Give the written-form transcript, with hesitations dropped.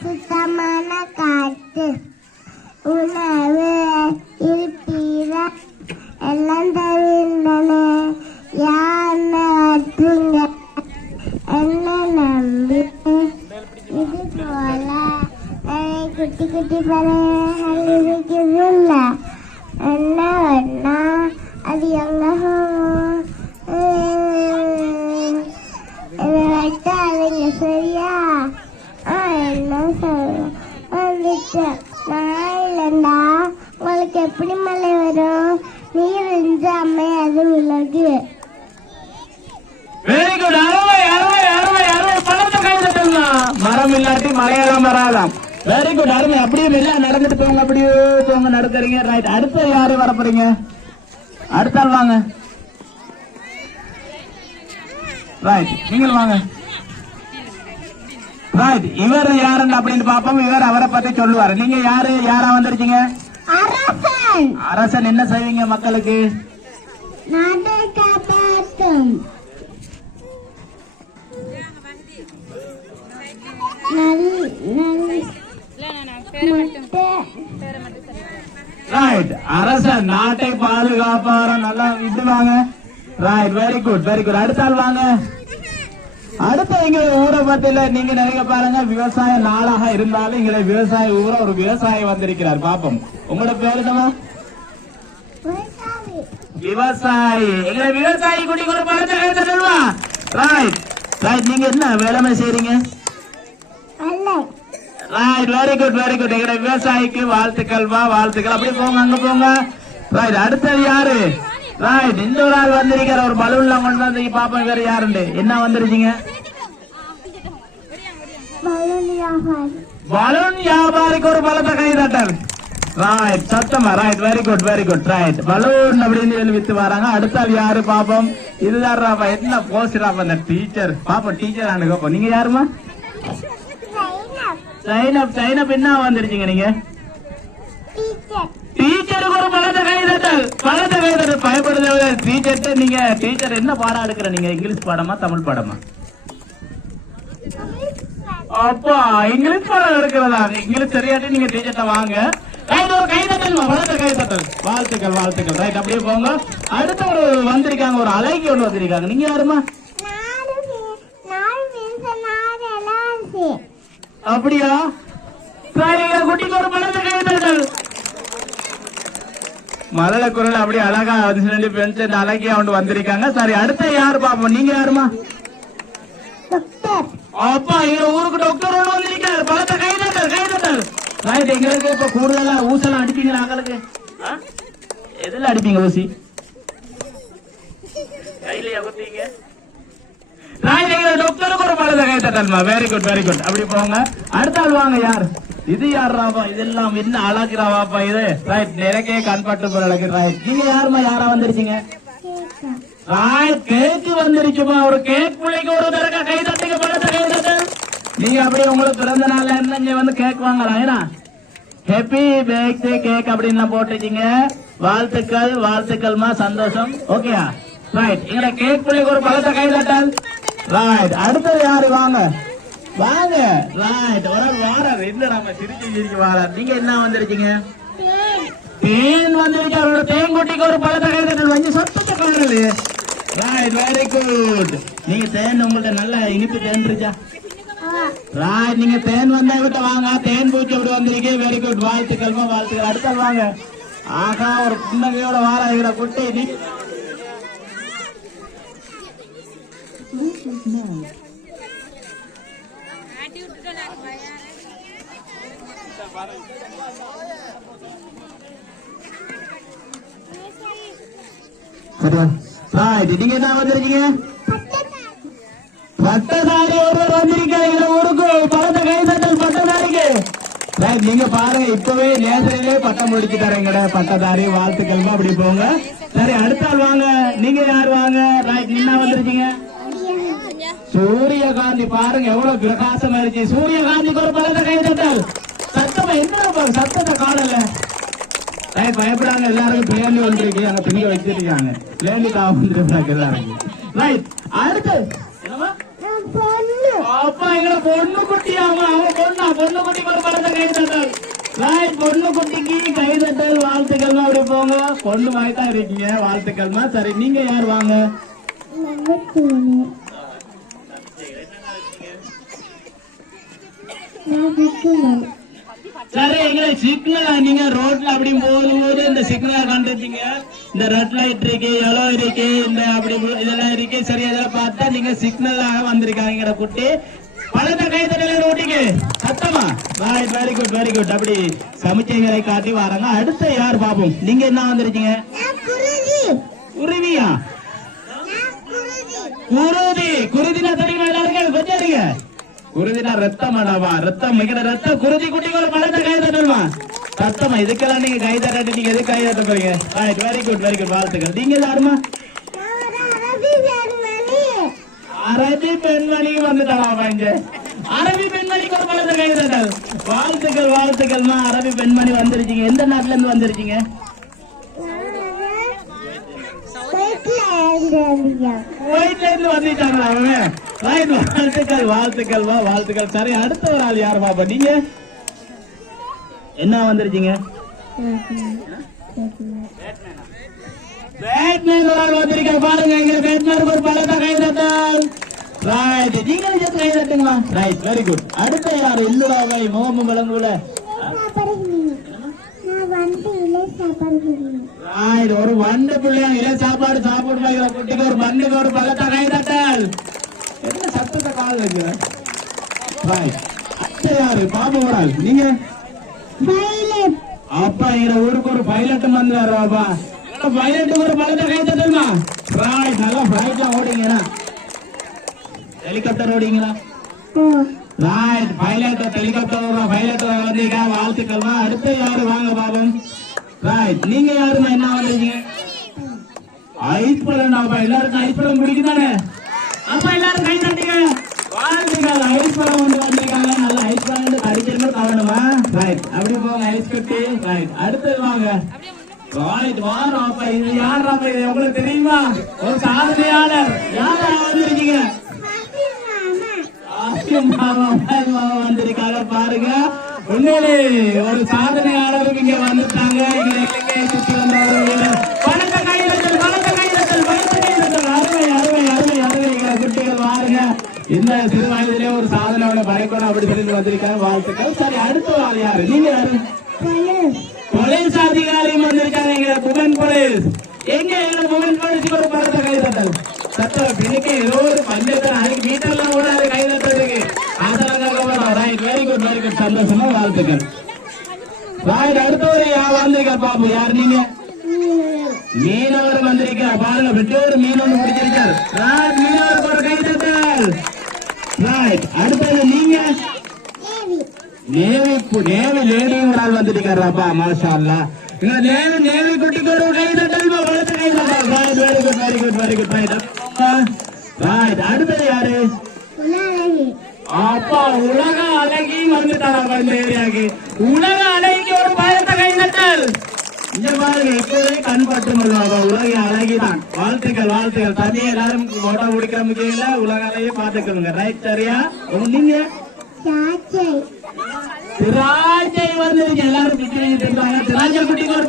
சுத்தமான காற்று உணவு இருப்பீரம் எல்லாம் தருந்தனே யாருங்க என்ன நம்பி இது போல குட்டி குட்டி பறவைகள் இருக்குதுல்ல என்ன வேணா அது எங்க வைத்தாளுங்க சரியா என்ன சொல்ல வந்துட்டு நான் இல்லைண்டா உங்களுக்கு எப்படி மழை வரும் நீர் இல்லாம அது விலகு. Very good. அருமை அருமை அருமை அருமை. பணத்தை கை தட்டலாம். மரம் இல்லாட்டி மலையெல்லாம் வராதாம். Very good. அருமை. அப்படியே மெல்ல நடந்துட்டு போங்க. அப்படியே போங்க நடக்கிறீங்க. ரைட். அடுத்து யாரு வர போறீங்க? அடுத்த ஆள் வாங்க. ரைட். நீங்கள் வாங்க. ரைட். இவர் யாருன்னு அப்படின்னு பாப்போம். இவர் அவரை பத்தி சொல்லுவாரு. நீங்க யாரு? யாரா வந்திருக்கீங்க? அரசன். அரசன் என்ன செய்வீங்க மக்களுக்கு? நாட்டை காப்பாற்றும். ரைட். அரசன் நாட்டை பாதுகாப்பார. நல்லா விடுவாங்க. Right. Very good very good. அடுத்த ஆள் வாங்க. அடுத்த எங்க ஊரை பத்தில நீங்க நினைக்க பாருங்க. விவசாய நாளாக இருந்தாலும் எங்களை விவசாய ஊர ஒரு விவசாயி வந்திருக்கிறார். பாப்போம். உங்களோட பேரு என்னமா? விவசாயி. எங்களை விவசாயி குட்டி ஒரு பழத்தை சொல்லுவா. Right right. நீங்க என்ன வேலைமை செய்றீங்க? Right. Very good very good. எங்களுடைய விவசாயிக்கு வாழ்த்துக்கள். வாழ்த்துக்கள். அப்படி போங்க. அங்க போங்க. ரைட். அடுத்தது யாரு? ரைட். இந்த ஒரு ஆள் வந்திருக்கிற ஒரு பலூன்ல கொண்டு வந்து பாப்போம். வேற யாருண்டு? என்ன வந்துருச்சீங்க? பலூன் வியாபாரிக்கு ஒரு பலத்தை கை தட்டல். ரைட். சத்தமா. Right. Very good very good. Right. Balloon அப்படின்னு வித்து வராங்க. அடுத்த ஆள் யாரு பாப்போம்? இதுதான் ராப்பா. என்ன போஸ்ட் அந்த டீச்சர். பாப்போம் டீச்சர் ஆனுக்கு. நீங்க யாருமா? சைனப். சைனப் என்ன வந்துருச்சீங்க நீங்க? டீச்சருக்கு ஒரு பலத்தை கை தட்டல். பலத்தை கை தட்டல். பயப்படுது டீச்சர். நீங்க டீச்சர் என்ன பாடம் எடுக்கிற? நீங்க இங்கிலீஷ் பாடமா தமிழ் பாடமா? அப்பா இங்கிலீஷ் பாடம் எடுக்கிறதா? இங்கிலீஷ் தெரியாட்டி நீங்க டீச்சர்ட்ட வாங்க. ஒரு கை தட்டல். பலத்தை கை தட்டல். வாழ்த்துக்கள் வாழ்த்துக்கள். ரைட். அப்படியே போங்க. அடுத்த ஒரு வந்திருக்காங்க. ஒரு அழகி ஒன்று வந்திருக்காங்க. நீங்க யாருமா? அப்படியா? குட்டிக்கு ஒரு பலத்தை கை தட்டல். மலல குரல் அப்படி அழகா அழகியா ஒன்று வந்திருக்காங்க. சரி அடுத்த யாரு பாப்போம்? நீங்க யாருமா? அப்பா எங்க ஊருக்கு டாக்டர் ஒன்று வந்திருக்காரு. பலத்தை கை தட்டல் கை தட்டல். ரைட். எங்களுக்கு இப்ப கூடுதலா ஊசலாம் அடிப்பீங்களா? எங்களுக்கு எதுல அடிப்பீங்க? ஊசி கையில குத்தீங்க. டாக்டருக்கு ஒரு பலத்தை கை தட்டல்மா. Very good very good. அப்படி போங்க. அடுத்த ஆள் வாங்க. யார் இது? யாராப்பா இதெல்லாம்? என்ன அழகிறாவாப்பா இது? ரைட். எனக்கே கண்பட்டு போறதுக்கு. ரைட். நீங்க யாருமா? யாரா வந்துருச்சீங்க? ரைட். கேக்கு வந்துருச்சுமா. ஒரு கேக் பிள்ளைக்கு ஒரு தடவை கை தட்டுங்க. பலத்தை கை தட்டு. நீங்க அப்படியே உங்களுக்கு பிறந்த நாள் என்ன வந்து கேக் வாங்கலாம். ஏன்னா ஹாப்பி பர்த்டே கேக் அப்படின்னு போட்டுட்டீங்க. வாழ்த்துக்கள் வாழ்த்துக்கள்மா. சந்தோஷம். ஓகேயா? ரைட். எங்க கேக் பிள்ளைக்கு ஒரு பலத்தை கை தட்டல். ரைட். அடுத்தது யாரு? வாங்க வாங்க. ரைட். ஒரு வாரம் இல்ல நம்ம சிரிச்சு வாரம். நீங்க என்ன வந்துருக்கீங்க? தேன் வந்திருக்க. அவரோட தேன்குட்டிக்கு ஒரு பழத்தை கை தட்டல். வந்து சொத்தத்தை காணல. ரைட். Very good. நீங்க தேன் உங்கள்ட்ட நல்ல இனிப்பு தேன் இருக்கா? ரைட். நீங்க தேன் வந்தா விட்ட வாங்க. தேன் பூச்சி அப்படி வந்திருக்கீங்க. Very good. வாழ்த்துக்கள்மா வாழ்த்துக்கள். அடுத்த வாங்க. ஆகா ஒரு புன்னகையோட வாரம் இருக்கிற குட்டி. நீ நீங்க என்ன வந்திருக்கீங்க? பட்டதாரி ஒருவர் வந்திருக்கீங்க. ஊருக்கு பலத்தை கை தட்டல் பட்டதாரிக்கு. நீங்க பாருங்க இப்பவே நேசரிலே பட்டம் முடிச்சு தரீங்க. பட்டதாரி வாழ்த்துக்கள். அப்படி போங்க. சரி அடுத்த ஆள் வாங்க. நீங்க யார்? வாங்க. ரைட். என்ன வந்திருக்கீங்க? சூரியகாந்தி. பாருங்க எவ்வளவு பிரகாசம் ஆயிடுச்சு. சூரியகாந்திக்கு ஒரு பலத்தை கை தட்டல். சத்தமா என்ன சத்தத்தை காணல. பயப்படாங்க. எல்லாருக்கும் பிளேன்லி வந்துருக்கு. அங்க பிங்க வச்சிருக்காங்க. பிளேன்லி காவல் எல்லாருக்கும். ரைட். அடுத்து என்னமா பொண்ணு அப்பா எங்களை பொண்ணு குட்டியாமா அவன் பொண்ணு குட்டிக்கு ஒரு பழத்தை கை தட்டல் ரைட் பொண்ணு குட்டிக்கு கை தட்டல் வாழ்த்துக்கள்மா அப்படி போங்க பொண்ணு மாதிரி தான் இருக்கீங்க வாழ்த்துக்கள்மா சரி நீங்க யார் வாங்க சரி எங்களை சிக்னல் நீங்க ரோட்ல அப்படி போகும்போது இந்த சிக்னல் கண்டுட்டீங்க இந்த ரெட் லைட் இருக்கு எல்லோ இருக்கு இந்த அப்படி இதெல்லாம் இருக்கு சரி அதெல்லாம் பார்த்தா நீங்க சிக்னல் வந்திருக்காங்க குட்டி பழத்தை கை தட்டல ரோட்டிக்கு சத்தமா ரைட் வெரி குட் அப்படி சமைச்சைகளை காட்டி வராங்க அடுத்து யார் பாப்போம் நீங்க என்ன வந்திருக்கீங்க குருவியா குருதினா தெரியுமா எல்லாருக்கும் கொஞ்சம் குருதினா ரத்தமாடாவா ரத்தம் மிக ரத்தம் குருதி குட்டிகள் பழத்தை கை தட்டணுமா சத்தமா இதுக்கெல்லாம் நீங்க கை தட்டி நீங்க எது கை தட்ட போறீங்க ரைட் வெரி குட் வாழ்த்துக்கள் நீங்க யாருமா அரபி பெண்மணி வந்துட்டாமா இங்க அரபி பெண்மணிக்கு ஒரு பழத்தை கை தட்டல் வாழ்த்துக்கள்மா அரபி பெண்மணி வந்துருச்சீங்க எந்த நாட்டுல இருந்து வந்துருச்சீங்க குவைட்ல இருந்து வந்துட்டாங்களா அவன் வாழ்த்துக்கள் சரி அடுத்த ஒரு ஆள் யார் பாப்பா நீங்க என்ன வந்துருச்சீங்க பேட்மேன் ஒரு ஆள் வந்திருக்க பாருங்க இங்க பேட்மேன் ஒரு பழத்தை கை தட்டல் ரைட் நீங்க கை தட்டுங்களா ரைட் வெரி குட் அடுத்த யார் இல்லுடாவை மோகம் விளங்குல ஒரு வண்டு பிள்ளையா இலை சாப்பாடு சாப்பிடுற குட்டிக்கு ஒரு மண்ணுக்கு ஒரு பழத்தை கை தட்டல் என்ன சத்தத்தை கால் வைக்கிற அடுத்த யாரு பாப்பா ஒரு ஆள் நீங்க அப்பா எங்க ஊருக்கு ஒரு பைலட் வந்துடுறாப்பா பைலட்டுக்கு ஒரு பழத்தை கை தட்டலுமா ரைட் நல்லா பிளைட்ல ஓடிங்கன்னா ஹெலிகாப்டர் ஓடிங்களா ரைட் பைலட் ஹெலிகாப்டர் வந்தீங்க வாழ்த்துக்கள்மா அடுத்து யாரு வாங்க பாபம் ரைட் நீங்க யாருமா என்ன வந்திருக்கீங்க ஐஸ் பழம் எல்லாருக்கும் ஐஸ் பழம் பிடிக்குதானே அப்பா எல்லாரும் கை தட்டீங்க வாழ்த்துக்கள் ஐஸ் பழம் வந்து வந்திருக்காங்க நல்ல ஐஸ் பழம் கடிக்கிறது காரணமா ரைட் அப்படி போங்க ஐஸ் கட்டி ரைட் அடுத்தது வாங்க ரைட் வாரம் அப்பா இது யார் அப்பா இது உங்களுக்கு தெரியுமா ஒரு சாதனையாளர் யாரா வந்திருக்கீங்க வந்திருக்காங்க பாருங்க உண்மையிலே ஒரு சாதனையாளருக்கு இங்க வந்துட்டாங்க சுற்றி வந்தவர்கள் பணத்தை கைதட்டல் அருமை குட்டிகள் பாருங்க இந்த சிறு வயதிலே ஒரு சாதனை படைக்கணும் அப்படி சொல்லி வந்திருக்காங்க வாழ்த்துக்கள் சரி அடுத்த ஆள் யாரு நீங்க யாரு போலீஸ் அதிகாரியும் வந்திருக்காங்க புகன் போலீஸ் எங்க புகன் போலீஸுக்கு ஒரு பணத்தை கைதட்டல் சத்தம் பிடிக்க ஏதோ ஒரு பஞ்சத்தில் அதுக்கு மீட்டர்லாம் ஓடாது கை தட்டுறதுக்கு அதெல்லாம் ரைட் வெரி குட் சந்தோஷமா வாழ்த்துக்கள் ரைட் அடுத்த ஒரு வந்திருக்கார் பாபு யார் நீங்க மீனவர் வந்திருக்கார் பாருங்க பெற்றோர் மீன் ஒன்று பிடிச்சிருக்கார் ரைட் மீனவருக்கு ஒரு கை தட்டல் ரைட் அடுத்தது நீங்க நேவி லேடி ஒரு ஆள் வந்துருக்காருப்பா மாஷா அல்லா நேவி குட்டிக்கு ஒரு கை தட்டல் வளர்த்து கை தட்டல் வெரி குட் ரைட் அடுத்தது யாரு அப்பா உலக அழகி வந்துட்டாங்க இந்த ஏரியாக்கு உலக அழகிக்கு ஒரு பழத்தை கை தட்டல் இங்க பாருங்க இப்போதே கண் பட்டுமா உலக அழகிதான் வாழ்த்துக்கள் தண்ணி எல்லாரும் போட்டோ குடிக்கிற முக்கியம் உலக அழகிய பாத்துக்கோங்க ரைட் சரியா நீங்க திராட்சை வந்துருக்கு எல்லாரும் திராட்சை குட்டிக்கு ஒரு